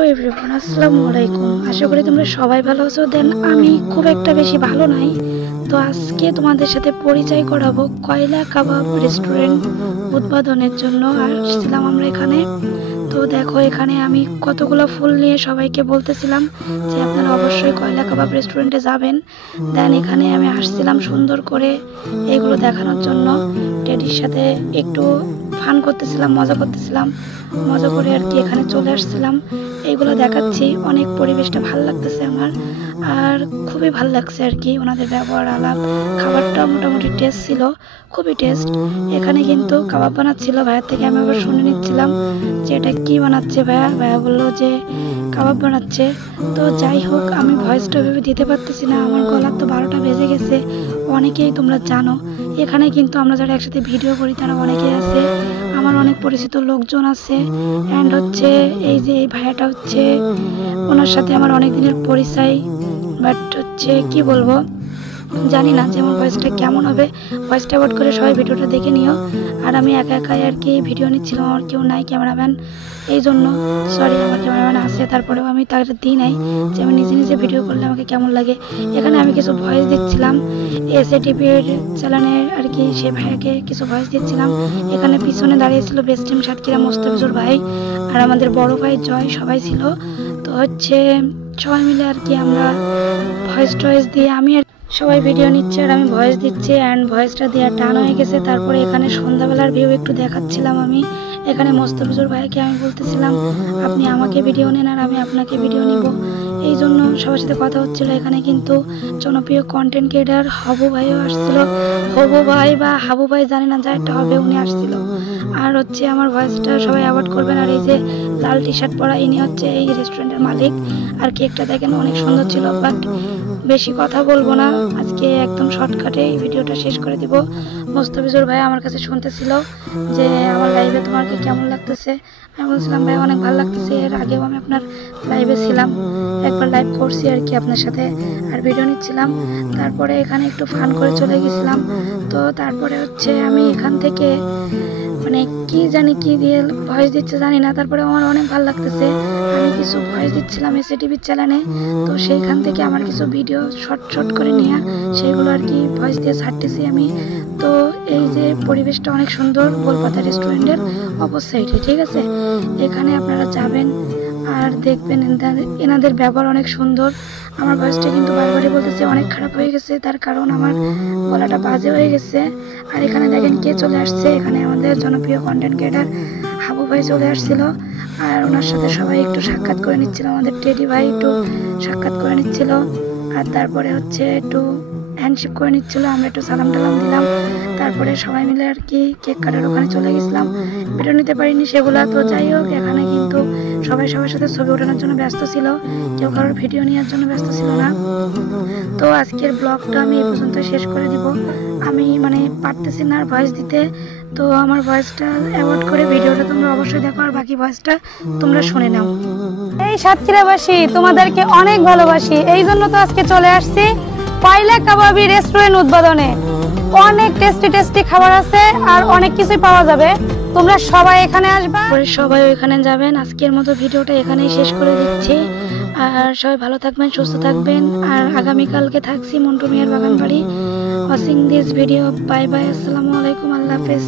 Hello everyone, আসসালামু আলাইকুম। আশা করি তোমরা সবাই ভালো আছো। দেন আমি খুব একটা বেশি ভালো নাই। তো আজকে তোমাদের সাথে পরিচয় করাবো কয়লা কাবাব রেস্টুরেন্ট উদ্বোধনের জন্য আসছিলাম আমরা এখানে। তো দেখো এখানে আমি কতগুলো ফুল নিয়ে সবাইকে বলতেছিলাম যে আপনারা অবশ্যই কয়লা কাবাব রেস্টুরেন্টে যাবেন। দেন এখানে আমি আসছিলাম সুন্দর করে এগুলো দেখানোর জন্য। টেডির সাথে একটু ফান করতেছিলাম, মজা করতেছিলাম, মজা করে আর কি এখানে চলে আসছিলাম। এইগুলো দেখাচ্ছি, অনেক পরিবেশটা ভালো লাগতেছে আমার, আর খুবই ভালো লাগছে আর কি ওনাদের ব্যবহার আলাপ। খাবারটা মোটামুটি টেস্ট ছিল, খুবই টেস্ট। এখানে কিন্তু কাবাব বানাচ্ছিল ভাইয়ার থেকে, আমি আবার শুনে নিচ্ছিলাম যে এটা কি বানাচ্ছে ভাইয়া। ভাইয়া বললো যে কাবাব বানাচ্ছে। তো যাই হোক, আমি ভয়েসটা ভেবে দিতে পারতেছি না, আমার গলার তো 12টা বেজে গেছে। অনেকেই তোমরা জানো এখানে কিন্তু আমরা যারা একসাথে ভিডিও করি তারা অনেকেই আছে, আমার অনেক পরিচিত লোকজন আছে। অ্যান্ড হচ্ছে এই যে এই ভাইয়াটা হচ্ছে, ওনার সাথে আমার অনেক দিনের পরিচয়। বাট হচ্ছে কি বলবো জানি না যে আমার ভয়েসটা কেমন হবে। ভয়েসটা অ্যাভয়েড করে সবাই ভিডিওটা দেখে নিও। আর আমি একা একাই আর কি ভিডিও নিচ্ছিলাম, আমার কেউ নাই ক্যামেরাম্যান, এই জন্য সরি। আমার ক্যামেরাম্যান আছে, তারপরেও আমি তাকে দিই নাই যে আমি নিজে নিজে ভিডিও করলে আমাকে কেমন লাগে। এখানে আমি কিছু ভয়েস দিচ্ছিলাম এসএটিভির চ্যানেলের আর কি, সে ভাইয়াকে কিছু ভয়েস দিচ্ছিলাম। এখানে পিছনে দাঁড়িয়েছিল বেস্ট টিম সাতক্ষীরা মোস্তাফিজুর ভাই, আর আমাদের বড় ভাই জয়, সবাই ছিল। তো হচ্ছে সবাই মিলে আর কি আমরা ভয়েস টয়েস দিয়ে আমি সবাই ভিডিও নিচ্ছে আর আমি ভয়েস দিচ্ছি। অ্যান্ড ভয়েসটা দেওয়া টান হয়ে গেছে। তারপরে এখানে সন্ধ্যাবেলার ভিউ একটু দেখাচ্ছিলাম আমি। এখানে মোস্তাফিজুর ভাইকে আমি বলতেছিলাম আপনি আমাকে ভিডিও নেন আর আমি আপনাকে ভিডিও নিব, এই জন্য সবার সাথে কথা হচ্ছিল। এখানে কিন্তু জনপ্রিয় কন্টেন্ট ক্রিয়েটার হবু ভাইও আসছিল, হবু ভাই বা হাবু ভাই জানি না, যা একটা হবে, উনি আসছিল। আর হচ্ছে আমার ভয়েসটা সবাই অ্যাভয়েড করবেন। আর এই যে লাল টি শার্ট পরা, ইনি হচ্ছে এই রেস্টুরেন্টের মালিক। আর কেকটা দেখেন অনেক সুন্দর ছিল। বাট বেশি কথা বলবো না আজকে, একদম শর্টকাটে এই ভিডিওটা শেষ করে দিব। মোস্তাফিজুর ভাই আমার কাছে শুনতেছিল যে আমার লাইভে তোমার কি কেমন লাগতেছে। আমি বলছিলাম ভাই অনেক ভালো লাগতেছে, এর আগেও আমি আপনার লাইভে ছিলাম, একবার লাইভ করছি আর কি আপনার সাথে, আর ভিডিও নিচ্ছিলাম। তারপরে এখানে একটু ফান করে চলে গেছিলাম। তো তারপরে হচ্ছে আমি এখান থেকে মানে কি জানি কি দিয়ে ভয়েস দিচ্ছে জানি না, তারপরে আমার অনেক ভালো লাগতেছে। আমি কিছু ভয়েস দিচ্ছিলাম এসএটিভির চ্যানেলে, তো সেইখান থেকে আমার কিছু ভিডিও শর্ট করে নিয়ে সেইগুলো আর কি ভয়েস দিয়ে ছাড়তেছি আমি। তো এই যে পরিবেশটা অনেক সুন্দর গোলপাতা রেস্টুরেন্টের অপর সাইডে, ঠিক আছে। এখানে আপনারা যাবেন আর দেখবেন এনাদের ব্যবহার অনেক সুন্দর। আমার ভয়েসটা কিন্তু বারবারই বলতেছে অনেক খারাপ হয়ে গেছে, তার কারণ আমার গলাটা বাজে হয়ে গেছে। আর এখানে দেখেন কে চলে আসছে, এখানে আমাদের জনপ্রিয় কন্টেন্ট ক্রিয়েটার হাবু ভাই চলে আসছিল। আর ওনার সাথে সবাই একটু সাক্ষাৎ করে নিচ্ছিল, আমাদের টেডি ভাই একটু সাক্ষাৎ করে নিচ্ছিল। আর তারপরে হচ্ছে একটু হ্যান্ডশেক করে নিচ্ছিল, আমরা একটু সালাম টালাম দিলাম। তারপরে সবাই মিলে আর কি কেক কাটার ওখানে চলে গেছিলাম, ভিডিও নিতে পারিনি সেগুলা। তো যাই হোক, এখানে কিন্তু সবাই সবার সাথে ছবি ওঠানোর জন্য ব্যস্ত ছিল, কেউ কারোর ভিডিও নেওয়ার জন্য ব্যস্ত ছিল না। তো আজকের ব্লগটা আমি এই পর্যন্ত শেষ করে দিব। আমি মানে পারতেছি না আর ভয়েস দিতে, তো আমার ভয়েসটা অ্যাভয়েড করে ভিডিওটা তোমরা অবশ্যই দেখো, আর বাকি ভয়েসটা তোমরা শুনে নাও। এই সাতক্ষীরাবাসী তোমাদেরকে অনেক ভালোবাসি, এই জন্য তো আজকে চলে আসছি কয়লা কাবাবি রেস্টুরেন্ট উদ্বোধনে। অনেক টেস্টি খাবার আছে আর অনেক কিছুই পাওয়া যাবে, তোমরা সবাই এখানে আসবা, সবাই ওইখানে যাবেন। আজকের মতো ভিডিওটা এখানেই শেষ করে দিচ্ছি। আর সবাই ভালো থাকবেন, সুস্থ থাকবেন। আর আগামীকালকে থাকছি মন্টু মিয়ার বাগান বাড়ি। Watching this video, bye bye, আসসালামু আলাইকুম, আল্লাহ হাফেজ।